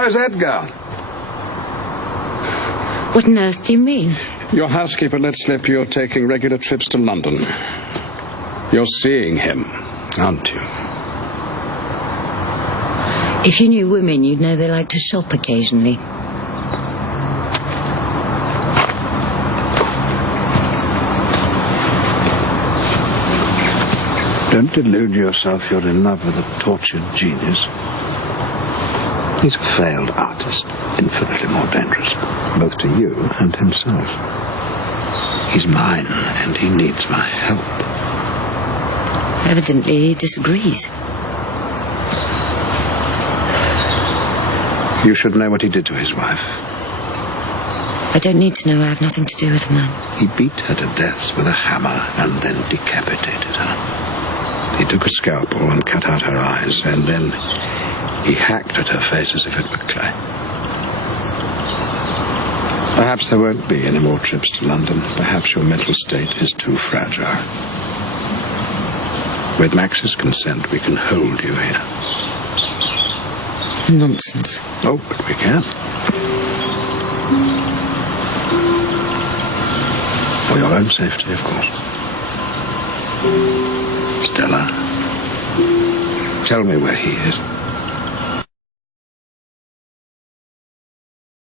How's Edgar? What on earth do you mean? Your housekeeper let slip you're taking regular trips to London. You're seeing him, aren't you? If you knew women, you'd know they like to shop occasionally. Don't delude yourself you're in love with a tortured genius. He's a failed artist, infinitely more dangerous, both to you and himself. He's mine, and he needs my help. Evidently, he disagrees. You should know what he did to his wife. I don't need to know. I have nothing to do with the man. He beat her to death with a hammer and then decapitated her. He took a scalpel and cut out her eyes, and then he hacked at her face as if it were clay. Perhaps there won't be any more trips to London. Perhaps your mental state is too fragile. With Max's consent, we can hold you here. Nonsense. Oh, but we can. For your own safety, of course. Stella, tell me where he is.